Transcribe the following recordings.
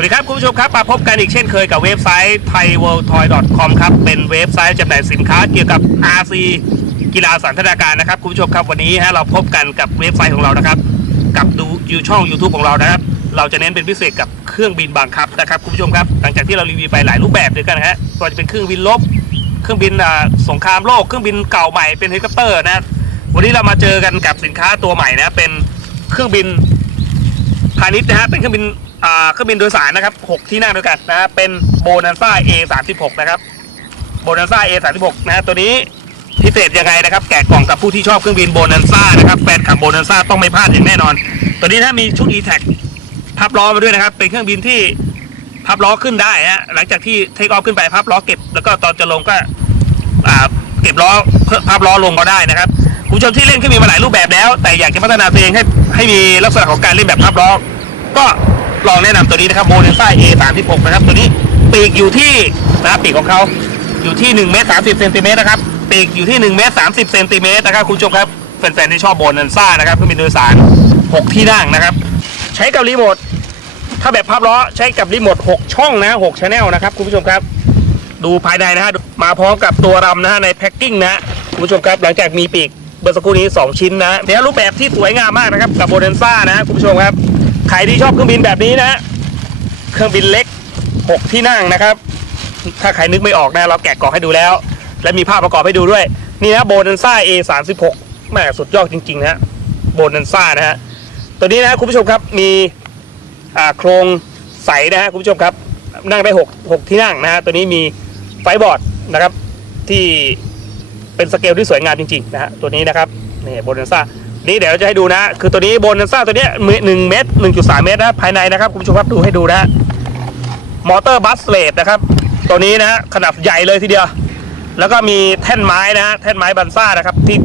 วัสดีครับ คุณผู้ชมครับมาพบกันอีกเช่นเคยกับเว็บไซต์ thaiworldtoy.com ครับ เป็นเว็บไซต์จำหน่ายสินค้าเกี่ยวกับ RC กีฬาสันทนาการนะครับ คุณผู้ชมครับวันนี้ฮะเราพบกันกับเว็บไซต์ของเรานะครับ กับดูยูช่อง YouTube ของเรานะครับ เราจะเน้นเป็นพิเศษกับเครื่องบินบังคับนะครับคุณผู้ชมครับ หลังจากที่เรารีวิวไปหลายรูปแบบด้วยกันนะฮะก็จะเป็นเครื่องบินลบ เครื่องบินสงครามโลก เครื่องบินเก่าใหม่ เป็นเฮลิคอปเตอร์นะ วันนี้เรามาเจอกันกับสินค้าตัวใหม่นะ เป็นเครื่องบินพาณิชย์นะฮะ เป็นเครื่องบิน เครื่องบินโดยสารนะครับ 6 ที่นั่งด้วยกันนะเป็นโบนันซ่า A36 นะครับโบนันซ่า A36 นะฮะตัวนี้พิเศษยังไงนะครับ แกะกล่องกับผู้ที่ชอบเครื่องบินโบนันซ่านะครับแฟนขับโบนันซ่าต้องไม่พลาดอย่างแน่นอน ตัวนี้ถ้ามีชุด e t a c พับล้อมาด้วยนะครับ เป็นเครื่องบินที่พับล้อขึ้นได้ฮะหลังจากที่เทคออฟขึ้นไปพับล้อเก็บ แล้วก็ตอนจะลงก็เก็บล้อเพิ่มพับล้อลงก็ได้นะครับคุณผู้ชมที่เล่นเครื่องบินมาหลายรูปแบบแล้ว แต่อยากจะพัฒนาตัวเองให้ให้มีลักษณะของการเล่นแบบพับล้อก็ ลองแนะนำตัวนี้นะครับโมเดลซ่า A36 นะครับ ตัวนี้ปีกอยู่ที่นะปีกของเขาอยู่ที่1เมตร30เซนติเมตรนะครับปีกอยู่ที่1เมตร30เซนติเมตรนะครับคุณผู้ชมครับแฟนๆที่ชอบโบนันซ่านะครับเครื่องบินโดยสาร 6 ที่นั่งนะครับ ใช้กับรีโมทถ้าแบบพับล้อใช้กับรีโมท6ช่องนะ6ชแนลนะครับคุณผู้ชมครับ ดูภายในนะฮะมาพร้อมกับตัวรำนะฮะในแพ็กกิ้งนะคุณผู้ชมครับหลังจากมีปีกเบอร์สกูนี้ 2 ชิ้นนะเดี๋ยวรูปแบบที่สวยงามมากนะครับกับโบเดนซ่านะคุณผู้ชมครับ ใครที่ชอบเครื่องบินแบบนี้นะ เครื่องบินเล็ก 6 ที่นั่งนะครับ ถ้าใครนึกไม่ออกนะ เราแกะกล่องให้ดูแล้ว และมีภาพประกอบให้ดูด้วย นี่นะโบนันซ่า A36 แม่สุดยอดจริงๆนะโบนันซ่านะฮะตัวนี้นะคุณผู้ชมครับมีโครงใสนะฮะคุณผู้ชมครับ นั่งได้ 6 6 ที่นั่งนะฮะตัวนี้มีไฟบอร์ดนะครับที่เป็นสเกลที่สวยงามจริงๆนะฮะตัวนี้นะครับนี่โบนันซ่า นี่เดี๋ยวเราจะให้ดูนะ คือตัวนี้โบนันซ่าตัวนี้หนึ่งเมตรหนึ่งจุดสามเมตรนะภายในนะครับคุณผู้ชมครับดูให้ดูนะมอเตอร์บัสเลดนะครับ ตัวนี้นะขนาดใหญ่เลยทีเดียว แล้วก็มีแท่นไม้นะฮะแท่นไม้บันซ่านะครับ ที่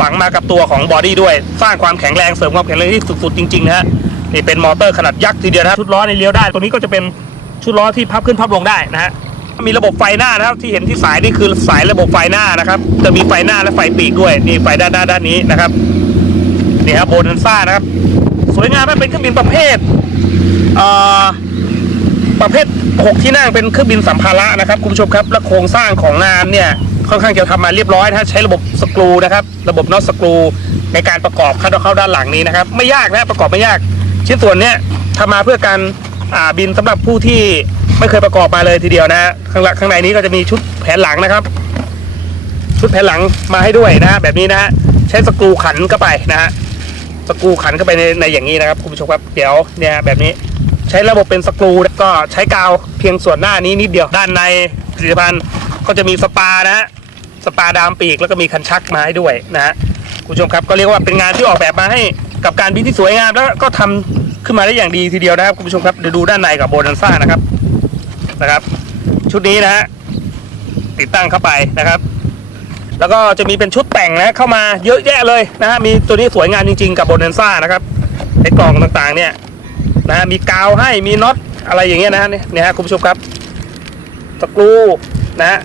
ฝังมากับตัวของบอดี้ด้วย สร้างความแข็งแรงเสริมความแข็งแรงที่สุดๆจริงๆนะฮะนี่เป็นมอเตอร์ขนาดยักษ์ทีเดียวนะครับชุดล้อในเลี้ยวได้ ตัวนี้ก็จะเป็นชุดล้อที่พับขึ้นพับลงได้นะฮะมีระบบไฟหน้านะครับที่เห็นที่สายนี่คือสายระบบไฟหน้านะครับ จะมีไฟหน้าและไฟปีกด้วยนี่ไฟด้านหน้าด้านนี้นะครับ นี่ครับโบนันซ่านะครับ สวยงามมากเป็นเครื่องบินประเภทเอ่อประเภท 6 ที่นั่งเป็นเครื่องบินสัมภาระนะครับคุณผู้ชมครับและโครงสร้างของงานเนี่ยค่อนข้างจะทำมาเรียบร้อยนะใช้ระบบสกรูนะครับ ระบบน็อตสกรูในการประกอบเข้าเข้าด้านหลังนี้นะครับ ไม่ยากนะประกอบไม่ยาก ชิ้นส่วนเนี้ยทำมาเพื่อการบินสำหรับผู้ที่ไม่เคยประกอบมาเลยทีเดียวนะข้างหลังข้างในนี้ก็จะมีชุดแผนหลังนะครับ ชุดแผนหลังมาให้ด้วยนะฮะแบบนี้นะฮะใช้สกรูขันเข้าไปนะฮะ สกรูขันเข้าไปในในอย่างนี้นะครับคุณผู้ชมครับเดี๋ยวเนี่ยแบบนี้ใช้ระบบเป็นสกรูก็ใช้กาวเพียงส่วนหน้านี้นิดเดียวด้านในผลิตภัณฑ์ก็จะมีสปานะฮะสปาดามปีกแล้วก็มีคันชักมาให้ด้วยนะฮะคุณผู้ชมครับก็เรียกว่าเป็นงานที่ออกแบบมาให้กับการบินที่สวยงามแล้วก็ทำขึ้นมาได้อย่างดีทีเดียวนะครับคุณผู้ชมครับเดี๋ยวดูด้านในกับโบนันซ่านะครับนะครับ ชุดนี้นะฮะติดตั้งเข้าไปนะครับ แล้วก็จะมีเป็นชุดแต่งนะเข้ามาเยอะแยะเลยนะฮะมีตัวนี้สวยงามจริงๆกับโบนันซ่านะครับในกล่องต่างๆเนี่ยนะฮะมีกาวให้มีน็อตอะไรอย่างเงี้ยนะฮะเนี่ยฮะคุณผู้ชมครับสกรูนะฮะ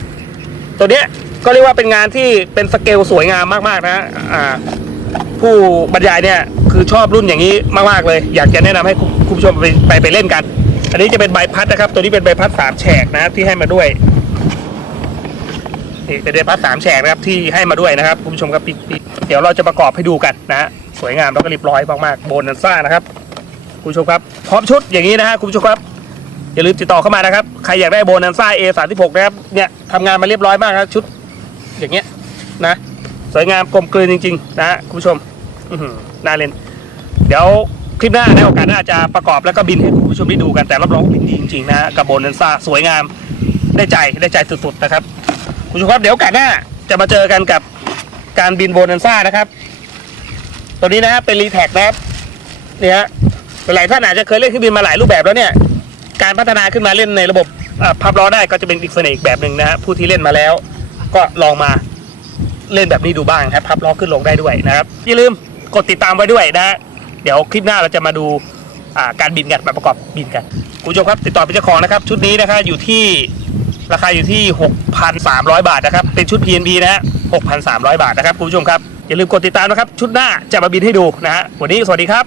ตัวเนี้ยก็เรียกว่าเป็นงานที่เป็นสเกลสวยงามมากๆนะฮะอ่าผู้บรรยายเนี่ยคือชอบรุ่นอย่างนี้มากๆเลย อยากจะแนะนำให้คุณผู้ชมไปไปไปเล่นกัน อันนี้จะเป็นใบพัดนะครับ ตัวนี้เป็นใบพัดสามแฉกนะที่ให้มาด้วย เป็นใบพัดสามแฉกนะครับที่ให้มาด้วยนะครับคุณผู้ชมครับปิดเดี๋ยวเราจะประกอบให้ดูกันนะฮะสวยงามแล้วก็เรียบร้อยมากๆโบนันซ่านะครับคุณผู้ชมครับพร้อมชุดอย่างนี้นะฮะคุณผู้ชมครับอย่าลืมติดต่อเข้ามานะครับใครอยากได้โบนันซ่า A36 นะครับเนี่ยทำงานมาเรียบร้อยมากครับชุดอย่างเงี้ยนะสวยงามกลมกลืนจริงๆนะฮะคุณผู้ชมน่าเล่น เดี๋ยวคลิปหน้าในโอกาสหน้าจะประกอบแล้วก็บินให้คุณผู้ชมได้ดูกันแต่รับรองบินดีจริงๆนะฮะกับโบนันซ่าสวยงามได้ใจได้ใจสุดๆนะครับ คุณผู้ชมครับเดี๋ยวโอกาสหน้าจะมาเจอกันกับการบินโบนันซ่านะครับ ตัวนี้นะเป็นรีแท็กนะครับเนี่ยฮะหลายท่านอาจจะเคยเล่นเครื่องบินมาหลายรูปแบบแล้วเนี่ย การพัฒนาขึ้นมาเล่นในระบบพับล้อได้ก็จะเป็นอีกเสน่ห์อีกแบบหนึ่งนะฮะผู้ที่เล่นมาแล้ว ก็ลองมาเล่นแบบนี้ดูบ้างครับพับล้อขึ้นลงได้ด้วยนะครับอย่าลืมกดติดตามไว้ด้วยนะฮะเดี๋ยวคลิปหน้าเราจะมาดูการบินกันมาประกอบบินกันคุณผู้ชมครับติดต่อเป็นเจ้าของนะครับ ชุดนี้นะครับอยู่ที่ ราคาอยู่ที่ 6,300 บาทนะครับ เป็นชุด PNP นะฮะ 6,300 บาทนะครับคุณผู้ชมครับ อย่าลืมกดติดตามนะครับ ชุดหน้าจะมาบินให้ดูนะฮะ วันนี้สวัสดีครับ